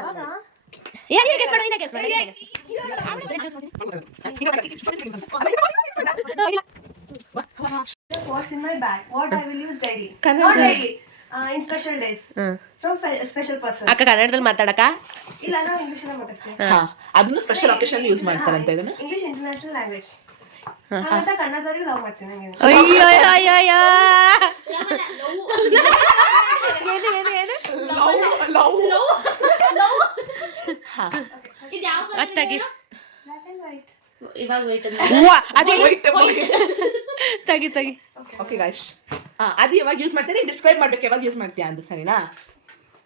ಏನು ಕೇಸ್ ಮಾಡು case What's in my bag? What I will use daily? Kannada. Not daily. In special days. From special person. ಅಕ್ಕ ಕನ್ನಡದಲ್ಲಿ ಮಾತಾಡಕ ಇಲ್ಲ ನಾವು ಇಂಗ್ಲಿಷ್ ಅಲ್ಲೇ ಮಾತಾಡ್ತೀವಿ. ಅದನ್ನು ಸ್ಪೆಷಲ್ ಅಕೇಶನ್ ಯೂಸ್ ಮಾಡ್ತಾರಂತ ಇದನ್ನ ಇಂಗ್ಲಿಷ್ ಇಂಟರ್ನ್ಯಾಷನಲ್ ಲ್ಯಾಂಗ್ವೇಜ್. ಹಾಗಂತ ಕನ್ನಡದವರಿಗೆ ಲವ್ ಮಾಡ್ತೀನಿ ನಂಗೆ. ಅಯ್ಯೋ ಅಯ್ಯೋ ಅಯ್ಯೋ ಇದು ಯಾವ ಅತ್ತಾಗಿ Black and white. ಇವಾಗ ವೇಟ್ ಅದೇ ತೆಗಿ ತೆಗಿ ಓಕೆ ಗಾಯ್ಸ್ ಅದು ಯಾವಾಗ ಯೂಸ್ ಮಾಡ್ತೀನಿ ಡಿಸ್ಕ್ರೈಬ್ ಮಾಡ್ಬೇಕು ಯಾವಾಗ ಯೂಸ್ ಮಾಡ್ತೀಯಾ ಅಂತ ಸರಿನಾ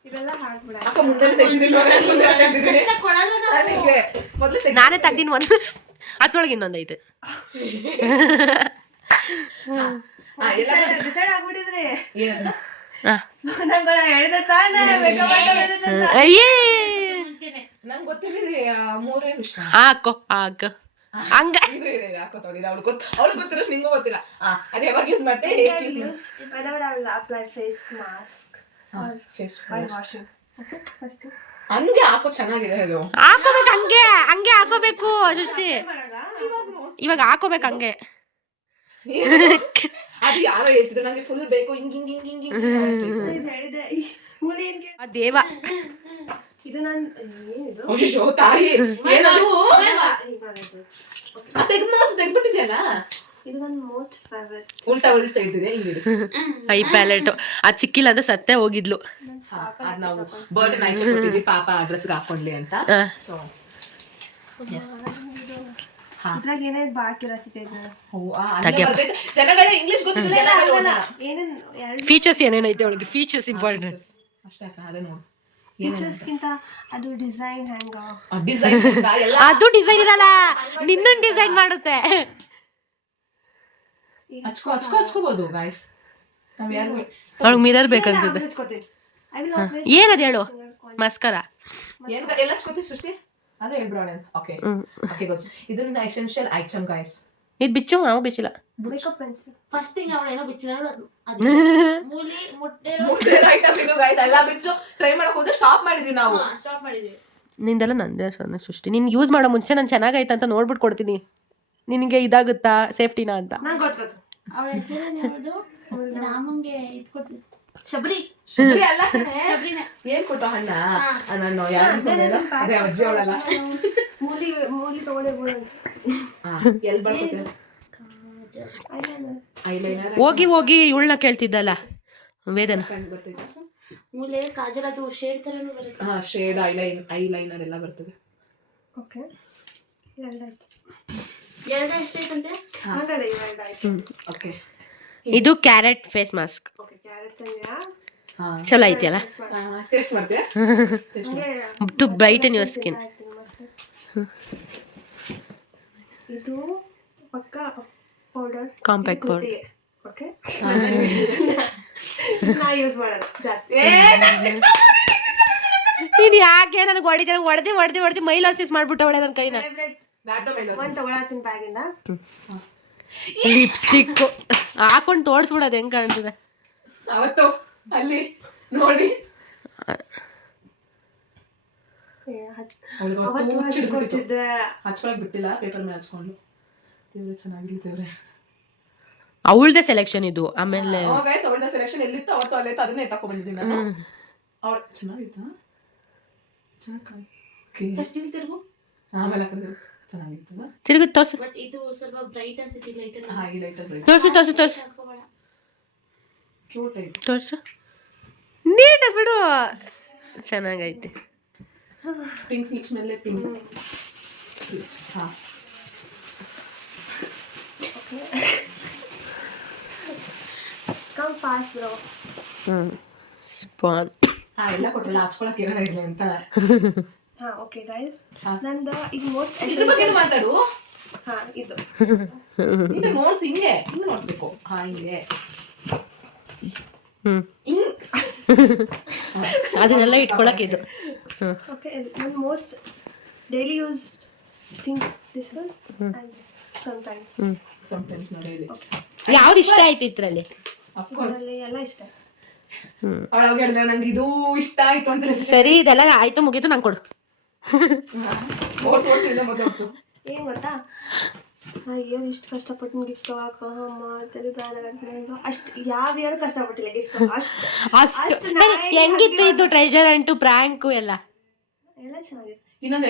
ಇವೆಲ್ಲ ಹಾಕ್ಬಿಡ. ಅಕ್ಕ ಮುಂದೆ ತೆಗೆದಿಲ್ಲ ಕೊಡಲ್ಲ ಮೊದಲು ನಾನೇ ತೆಗ್ದಿನ ಒಂದು ಅದ್ರೊಳಗೆ ಇನ್ನೊಂದು ಐತೆ ಡಿಸೈಡ್ ಆಗ್ಬಿಟ್ಟಿದ್ರಿ. ಏನಂತ ನಂಗೆ ಹೇಳಿದೆ ತಾನೇ ಮೇಕಪ್ ಮಾಡಿದ್ರೆ ಅಂತ. ಅಯ್ಯೇ ಮುಂಚೆನೆ ನಂಗೆ ಗೊತ್ತಿಲ್ಲ ಮೂರೇ ವಿಷಯ ಹಾಕೋ ಹಾಕೋ ಹಂಗ ಹಾಕೋತಾಳಿ ಅವಳು ಗೊತ್ತಿರೋ ನಿಂಗೂ ಗೊತ್ತಿಲ್ಲ ಅದು ಯಾವಾಗ ಯೂಸ್ ಮಾಡ್ತೆ Whenever I will apply face mask or face while washing. Okay, first. ಹಂಗೆ ಹಾಕೋ ಚೆನ್ನಾಗಿದೆ ಅದು ಹಾಕೋಬೇಕು ಹಂಗೆ ಹಂಗೆ ಹಾಕೋಬೇಕು ಸೃಷ್ಟಿ ಇವಾಗ ಹಾಕೋಬೇಕು ಹಂಗೆ ಅದು ಯಾರೋ ಹೇಳ್ತಿದ್ರು ನಂಗೆ ಫುಲ್ ಬೇಕು ಹಿಂಗ್ ಹಿಂಗ್ ಹಿಂಗ್ ಹಿಂಗ್ ಹಿಂಗ್ ಇದು ಹೇಳಿದೆ ಈ ಮೂಲೆ ಏನ್ ಕೇಳಿ ಆ ದೇವ ಇದು ನಾನು ಏನಿದು ಅಯ್ಯೋ ತಾಯಿ ಏನದು ಇವಾಗಿದ್ದು. ತೆಗ್ದ್ಬಿಟ್ಟಿದೆಯಲ್ಲ ಇದು ನನ್ನ ಮೋಸ್ಟ್ ಫೇವ್ರೆಟ್. ಉಲ್ಟಾ ಉಲ್ಟಾ ಇಟ್ಟಿದೆ ಹಿಂಗಿದೆ ಐ ಪ್ಯಾಲೆಟ್ ಅದ್ ಸಿಕ್ಕಿಲ್ಲ ಅಂದ್ರೆ ಸತ್ತೆ ಹೋಗಿದ್ಲು ಅದ್ ನಾವು ಬರ್ಡೇ ನೈಟ್ ಕೊಟ್ಟಿದ್ವಿ ಪಾಪ ಅಡ್ರೆಸ್ಗೆ ಹಾಕೊಂಡ್ಲಿ ಅಂತ ಸೊ ಇದ್ರಾಗ ಏನೇನು ಭಾಳ ಕ್ಯೂರಿಯಾಸಿಟಿ ಇದೆ. ಜನಗಳ ಇಂಗ್ಲಿಷ್ ಗೊತ್ತಿಲ್ಲ ಏನೇನು ಎರಡು ಫೀಚರ್ಸ್ ಏನೇನೈತೆ ಅವಳಿಗೆ ಫೀಚರ್ಸ್ ಇಂಪಾರ್ಟೆಂಟ್ ಅಷ್ಟೇ ಅದೇ ನೋಡು ಫೀಚರ್ಸ್ಗಿಂತ ಅದು ಡಿಸೈನ್ ಹೆಂಗ ಡಿಸೈನ್ ಎಲ್ಲ ಅದು ಡಿಸೈನ್ ಇರಲ್ಲ ನಿನ್ನನ್ ಡಿಸೈನ್ ಮಾಡುತ್ತೆ ಹಚ್ಕೋಬಹುದು ಗಾಯ್ಸ್ ನಾವ್ ಯಾರು ಅವಳಿಗೆ mirror ಬೇಕನ್ಸುತ್ತೆ ಹಚ್ಕೊತೀನಿ. I will not waste ಏನದು ಹೇಳು ಮಸ್ಕರ ಎಲ್ಲ ಹಚ್ಕೋತೀವಿ ಸೃಷ್ಟಿ ಅದೇ ಹೇಳ್ಬಿಡೋಣ ಓಕೆ ಓಕೆ ಗೊತ್ತು ಇದನ್ನ ಎಸೆನ್ಷಿಯಲ್ ಐಟಮ್ ಗಾಯ್ಸ್ ಇದು ಬಿಚ್ಚು ನಾವು ಬಿಚ್ಚಿಲ್ಲ makeup pencil. ಫಸ್ಟ್ ಥಿಂಗ್ ಅವಳು ಏನೋ ಬಿಚ್ಚಿರೋಳು ಅದು ಮೂಲಿ ಮುಟ್ಟೆ ಐಟಮ್ ಇದು ಗಾಯ್ಸ್ ಎಲ್ಲ ಬಿಚ್ಚು ಟ್ರೈ ಮಾಡಕ್ ಹೋದ್ರೆ ಸ್ಟಾಪ್ ಮಾಡಿದ್ವಿ ನಾವು ಸ್ಟಾಪ್ ಮಾಡಿದ್ವಿ ನಿಂದೆಲ್ಲ ನಂದೇ ಸೃಷ್ಟಿ ನೀನು ಯೂಸ್ ಮಾಡೋ ಮುಂಚೆ ನಾನು ಚೆನ್ನಾಗೈತೆ ಅಂತ ನೋಡ್ಬಿಟ್ಟು ಕೊಡ್ತೀನಿ ನಿನಗೆ ಇದಾಗುತ್ತಾ ಸೇಫ್ಟಿನಾ ಅಂತ ನಂಗೆ ಗೊತ್ತು. ಅವಳ ಹೆಸರೇನು ಹೇಳೋದು ರಾಮಂಗೆ ಇದು ಕೊಡ್ತೀವಿ ಶಬರಿ ಶುಕ್ರಿ ಅಲ್ಲ ಕಣೆ. ಶಬರಿನೇ ಏನ್ ಕೊಟ್ಟು ಹಣ್ಣ ನಾನು ಯಾರು ಅದೇ ಅಜ್ಜಿ ಅವಳಲ್ಲ ಮೂಲಿ ತಗೊಂಡಿರ್ಬೋದು ಅನ್ಸುತ್ತೆ. ಎಲ್ಲಿ ಬರ್ಕೊತೀರ ಐಲೈನರ್ ಹೋಗಿ ಹೋಗಿ ಇವಳನ್ನ ಕೇಳ್ತಿದ್ದಲ್ಲ ವೇದನ ಬರ್ತೈತೆ ಮೂಲೆ ಕಾಜಲ್ ಅದು ಶೇಡ್ ತರನು ಬರುತ್ತೆ ಹಾ ಶೇಡ್ ಐಲೈನರ್ ಎಲ್ಲ ಬರ್ತದೆ ಓಕೆ ಎರಡಾಯ್ತು. ಎರಡು ಎಷ್ಟೈತಂತೆ ಹಂಗಲ್ಲ ಎರಡಾಯ್ತು. ಓಕೆ ಇದು carrot face mask okay carrot ತಂದ್ಯಾ ಹಾ ಚಲೋ ಐತಿಯಲ್ಲ ಟೇಸ್ಟ್ ಮಾಡ್ತೀಯಾ ಟು ಬ್ರೈಟನ್ ಯುವರ್ ಸ್ಕಿನ್ ಇದು ಪಕ್ಕ ಪೌಡರ್ ಕಾಂಪ್ಯಾಕ್ಟ್ ಪೌಡರ್ ಓಕೆ ನಾ ಯೂಸ್ ಮಾಡೋದು ಜಾಸ್ತಿ. ಇದು ಯಾಕೆ ನನಗೆ ಹೊಡೆದಿ ಮೈಲ್ ಆಸಿಸ್ ಮಾಡ್ಬಿಟ್ಟವಳೆ ನನ್ನ ಕೈನ ಫೇವ್ರೆಟ್ ಒಂದು ತಗೊಳತ್ತೀನಿ ಬ್ಯಾಗಿಂದ. ಲಿಪ್ಸ್ಟಿಕ್ ಹಾಕೊಂಡು ತೋರಿಸ್ಬಿಡೋದು ಹೆಂಗ್ ಕಾಣ್ತದೆ. ಅವತ್ತು ಅಲ್ಲಿ ನೋಡಿ ಹಚ್ಕೊಳಕ್ ಬಿಟ್ಟಿಲ್ಲ, ಪೇಪರ್ ಮೇಲೆ ಹಚ್ಕೊಂಡು. ದೇವ್ರೆ ಚೆನ್ನಾಗಿಲ್ಲ ದೇವ್ರೆ. ಅವಳದೇ ಸೆಲೆಕ್ಷನ್ ಇದು. ಆಮೇಲೆ ಗೈಸ್ ಅವಳ ಸೆಲೆಕ್ಷನ್ ಎಲ್ಲಿತ್ತು ಅವತ್ತು ಅಲ್ಲಿತ್ತು, ಅದನ್ನೇ ತಕೊಂಡ್ ಬಂದಿದ್ದೀನಿ ನಾನು. ಅವಳು ಚೆನ್ನಾಗಿತ್ತಾ? ಸ್ಟಿಲ್ ತಿರುಗು. ಆಮೇಲೆ ಚೆನ್ನಾಗಿತ್ತು. ತಿರುಗಿ ತೋರ್ಸು, ಬಟ್ ಇದು ಸ್ವಲ್ಪ ಬ್ರೈಟ್ ಅನ್ಸುತ್ತೆ ಲೈಟ್ ಅಲ್ಲಿ. ಹಾಗೆ ಲೈಟ್ ತೋರ್ಸು ತೋರ್ಸು ತೋರ್ಸು ಕ್ಯೂಟ್ ಐತೆ. ತೋರ್ಸು, ನೀಟ ಬಿಡು, ಚೆನ್ನಾಗೈತೆ. ಪಿಂಕ್ ಸ್ಲಿಪ್ಸ್ ಮೇಲೆ ಪಿಂಕ್. ಹಾ ಕಮ್ ಫಾಸ್ಟ್ ಬ್ರೋ. ಸ್ಪಾನ್ ಹಾ ಎಲ್ಲ ಕೊಟ್ಟಲ್ಲ, ಹಚ್ಕೊಳಕ್ ಏನಾರ ಇಲ್ಲ ಅಂತ. ಹಾ ಓಕೆ ಗೈಸ್, ನಂದು ಇದು ಮೋಸ್ಟ್ ಇದ್ರ ಬಗ್ಗೆ ಮಾತಾಡು. ಹಾ ಇದು ಇದು ನೋಡ್ಸ್ ಹಿಂಗೆ ನೋಡ್ಸ್ಬೇಕು. ಹಾ ಹಿಂಗೆ ಅದನ್ನೆಲ್ಲ ಇಟ್ಕೊಳಕ್ ಇದು. ಓಕೆ. ನನ್ನ most daily used things this one and this sometimes ನೋಡಿ ಇಲ್ಲಿ. ಯಾವ್ದು ಇಷ್ಟ ಆಯ್ತು ಇದ್ರಲ್ಲಿ? ಅದರಲ್ಲಿ ಎಲ್ಲ ಇಷ್ಟ. ಅವಳು ಅವಾಗ ಹೇಳಿದ್ರೆ ನಂಗೆ ಇದು ಇಷ್ಟ ಆಯ್ತು ಅಂತ. ಸರಿ, ಇದೆಲ್ಲ ಆಯ್ತು ಮುಗೀತು, ನಂಗೆ ಕೊಡು. ಓಡ್ಸು ಇಲ್ಲ ಮೊದಲು ಓಡ್ಸು. ಏನು ಗೊತ್ತಾ, ಇಯರ್ ಇಷ್ಟು ಕಷ್ಟಪಟ್ಟು ಗಿಫ್ಟ್ ತೊಗೊಳಕ ಮಾಡ್ತಾರೆ ಬೇಡ ಅಷ್ಟು ಯಾವ ಇಯರ್ ಕಷ್ಟಪಟ್ಟಿಲ್ಲ ಗಿಫ್ಟ್ ಅಷ್ಟು ಸರಿ. ಹೆಂಗಿತ್ತು ಇದು ಟ್ರೆಜರ್ ಅಂಟು ಪ್ರ್ಯಾಂಕು ಎಲ್ಲ? ಎಲ್ಲ ಚೆನ್ನಾಗಿತ್ತು. ಇನ್ನೊಂದು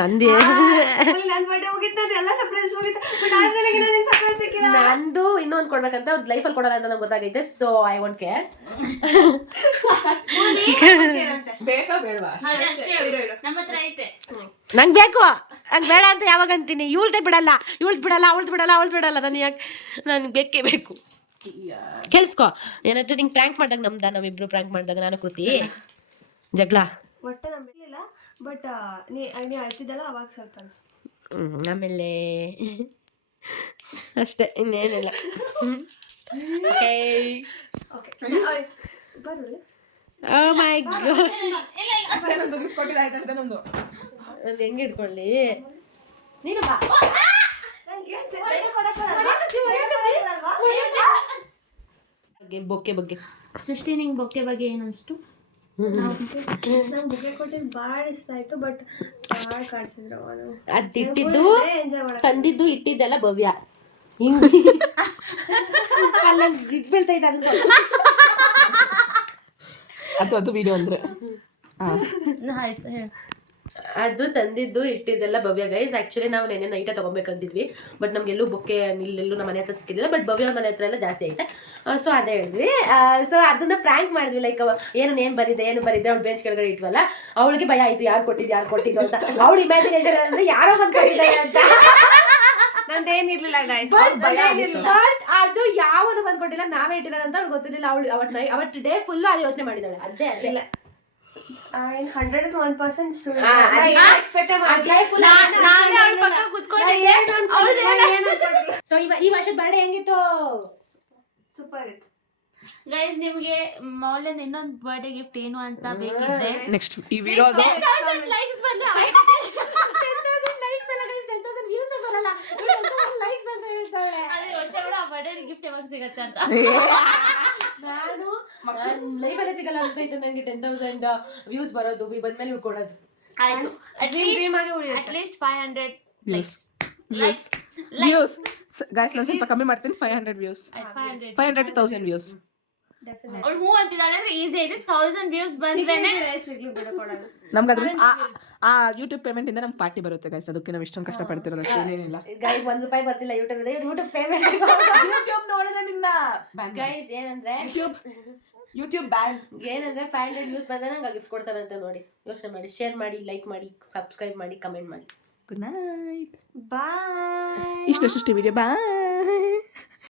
ನಂದೇ ನನ್ನ ಬರ್ಡೇ ಮುಗಿತ್ತು, ಎಲ್ಲ ಸರ್ಪ್ರೈಸ್ ಮುಗಿತ್ತು. ಬಟ್ ಆದ್ಮೇಲೆ ಸರ್ಪ್ರೈಸ್ ಸಿಕ್ಕಿಲ್ಲ. ನಂದು ಇನ್ನೊಂದು ಕೊಡ್ಬೇಕಂತ, ಒಂದು ಲೈಫಲ್ಲಿ ಕೊಡಲ್ಲ ಅಂತ ನಂಗೆ ಗೊತ್ತಾಗೈತೆ. So I want care. ಬೇಕಾ ಬೇಡವಾ? ನಮ್ಮ ಹತ್ರ ಐತೆ. ನಂಗೆ ಬೇಕು, ನಂಗೆ ಬೇಡ ಅಂತ ಯಾವಾಗ ಅಂತೀನಿ. ಇವಳ್ದೆ ಬಿಡಲ್ಲ, ಇವಳ್ದು ಬಿಡಲ್ಲ, ಅವಳ್ದು ಬಿಡಲ್ಲ, ಅವಳ್ದು ಬಿಡಲ್ಲ. ನನಗೆ ಬೇಕೇ ಬೇಕು. ಕೆಲ್ಸ್ಕೊ, ಏನಾಯ್ತು ನಿಂಗೆ ಪ್ರ್ಯಾಂಕ್ ಮಾಡಿದಾಗ ನಾವಿಬ್ರು ಪ್ರ್ಯಾಂಕ್ ಮಾಡಿದಾಗ ನಾನು ಕೃತಿ ಜಗಳ ಒಟ್ಟೆ ನಮ್ಗೆ ಬಿಡಲಿಲ್ಲ. ಬಟ್ ನೀ ಅಳ್ತಿದ್ದಲ್ಲ ಅವಾಗ ಸ್ವಲ್ಪ ಅನಿಸ್ತು. ಆಮೇಲೆ ಅಷ್ಟೇ, ಇನ್ನೇನಿಲ್ಲ. ಓಕೆ ಬರೋಲ್ಲ. ಓ ಮೈ ಗಾಡ್, ಅಷ್ಟೇ ನಂದು ಗಿಫ್ಟ್ ಕೊಟ್ಟಿದ್ದು ಆಯ್ತು, ಅಷ್ಟೇ ನಮ್ದು. ಅದು ಹೆಂಗೆ ಇಟ್ಕೊಳ್ಳಿ ನೀನು ಬಾ. ಬೊಕ್ಕೆ ಬಗ್ಗೆ ಸೃಷ್ಟಿ, ನಿಂಗೆ ಬೊಕ್ಕೆ ಬಗ್ಗೆ ಏನು ಅನಿಸ್ತು? ನಂಗೆ ಬುಕ್ಕೆ ಕೊಟ್ಟಿದ್ದು ಭಾಳ ಇಷ್ಟ ಆಯ್ತು. ಬಟ್ ಭಾಳ ಕಾಡ್ಸಿದ್ರು ಅವನು. ಅದು ಇಟ್ಟಿದ್ದು ಎಂಜಾಯ್ ಮಾಡಕ್ಕೆ ತಂದಿದ್ದು ಇಟ್ಟಿದ್ದೆಲ್ಲ ಭವ್ಯ ಹಿಂಗೆ ಅಲ್ಲ ಇದು ಬೀಳ್ತೈತೆ. ಅದು ವಿಡಿಯೋ ಅಂದ್ರೆ ಅದು ತಂದಿದ್ದು ಇಟ್ಟಿದ್ದೆಲ್ಲ ಭವ್ಯ ಗೈಸ್. ಆ್ಯಕ್ಚುಲಿ ನಾವು ನೆನ್ನೆ ನೈಟೇ ತೊಗೊಬೇಕಂತಿದ್ವಿ, ಬಟ್ ನಮಗೆಲ್ಲೂ ಬೊಕ್ಕೆ ಇಲ್ಲೆಲ್ಲೂ ನಮ್ಮ ಮನೆ ಹತ್ರ ಸಿಕ್ಕಿದ್ದಿಲ್ಲ. ಬಟ್ ಭವ್ಯ ಮನೆ ಹತ್ರ ಎಲ್ಲ ಜಾಸ್ತಿ ಐತೆ. ಸೊ ಅದೇ ಹೇಳಿದ್ವಿ. ಸೊ ಅದನ್ನ ಪ್ರ್ಯಾಂಕ್ ಮಾಡಿದ್ವಿ. ಲೈಕ್ ಏನು ಬರಿದೆ ಅವ್ಳು ಬೆಂಚ್ ಕೆಳಗಡೆ ಇಟ್ವಲ್ಲ, ಅವಳಿಗೆ ಭಯ ಆಯಿತು ಯಾರು ಕೊಟ್ಟಿದ್ದು ಅಂತ. ಅವಳು ಇಮ್ಯಾಜಿನೇಷನ್ ಅಂದ್ರೆ ಯಾರೋ ಬಂದು ಕೊಟ್ಟಿದ್ದಾರೆ ಅಂತ. ನಂದೇನಿರ್ಲಿಲ್ಲ ಬಟ್ ಅದು ಯಾವನು ಬಂದ್ಕೊಟ್ಟಿಲ್ಲ, ನಾವೇ ಇಟ್ಟಿರೋದಂತ ಅವ್ಳು ಗೊತ್ತಿರಲಿಲ್ಲ. ಅವತ್ತು ಡೇ ಫುಲ್ ಅದು ಯೋಚನೆ ಮಾಡಿದಾಳೆ. ಅದೇ 101% ಸೊ ಈ ವರ್ಷದ ಬರ್ಡೇ ಹೆಂಗಿತ್ತು? ಸೂಪರ್ ಇತ್ತು ಗೈಸ್. ನಿಮಗೆ ಮೌಲ್ಯದ ಇನ್ನೊಂದು ಬರ್ಡೇ ಗಿಫ್ಟ್ ಏನು ಅಂತ ಬೇಕಿದ್ರೆ ನೆಕ್ಸ್ಟ್ ಈ ವಿಡಿಯೋ ಅದು 10,000 ಲೈಕ್ಸ್ ಬಂದು 10,000 ಲೈಕ್ಸ್ ಅಲ್ಲ ಗೈಸ್, 10,000 ವ್ಯೂಸ್ ಬರಲ್ಲ. 10,000 ಲೈಕ್ಸ್ ಅಂತ ಹೇಳ್ತಾಳೆ. ಅದೇ ಯೋಚನೆ ಮಾಡು, ಆ ಬರ್ಡೇ ಗಿಫ್ಟ್ ಯಾವಾಗ ಸಿಗತ್ತೆ ಅಂತ. ನಾನು ಲೈಫಲ್ಲೇ ಸಿಗಲ್ಲ ಅನ್ಸ್ತೈತೆ ನನಗೆ 10,000 ವ್ಯೂಸ್ ಬರೋದು, ಬಂದ್ಮೇಲೆ ಕೊಡೋದು. ಆಯ್ತು, at least 500 likes. Views guys ನಾನು ಸ್ವಲ್ಪ ಕಮ್ಮಿ ಮಾಡ್ತೀನಿ. 500 ವ್ಯೂಸ್, 500 to 1000 ವ್ಯೂಸ್. ಅವಳು ಹೂ ಅಂತಿದ್ದಾಳೆ ಅಂದ್ರೆ ಈಸಿ ಇದೆ. 1000 ವ್ಯೂಸ್ ಬಂದ್ರೇನೆ ನಮ್ಗೆ ಅದ್ರ ಆ ಯೂಟ್ಯೂಬ್ ಪೇಮೆಂಟ್ ಇಂದ ನಮ್ಗೆ ಪಾರ್ಟಿ ಬರುತ್ತೆ ಗೈಸ್. ಅದಕ್ಕೆ ನಾವು ಇಷ್ಟೊಂದು ಕಷ್ಟಪಡ್ತಿರೋದು ಏನಿಲ್ಲ ಗೈಸ್. ₹1 ಬರ್ತಿಲ್ಲ ಯೂಟ್ಯೂಬ್ ಪೇಮೆಂಟ್. ಯೂಟ್ಯೂಬ್ ನೋಡಿದ್ರೆ ನಿನ್ನ ಗೈಸ್ ಏನಂದ್ರೆ ಯೂಟ್ಯೂಬ್ ಬ್ಯಾನ್ ಏನಂದ್ರೆ 500 ವ್ಯೂಸ್ ಬಂದ್ರೆ ನಂಗೆ ಗಿಫ್ಟ್ ಕೊಡ್ತಾರಂತೆ. ನೋಡಿ, ಯೋಚನೆ ಮಾಡಿ, ಶೇರ್ ಮಾಡಿ, ಲೈಕ್ ಮಾಡಿ, ಸಬ್ಸ್ಕ್ರೈಬ್ ಮಾಡಿ, ಕಮೆಂಟ್ ಮಾಡಿ. ಗುಡ್ ನೈಟ್, ಬಾಯ್. ಇಷ್ಟು ವಿಡಿಯೋ ಬಾಯ್.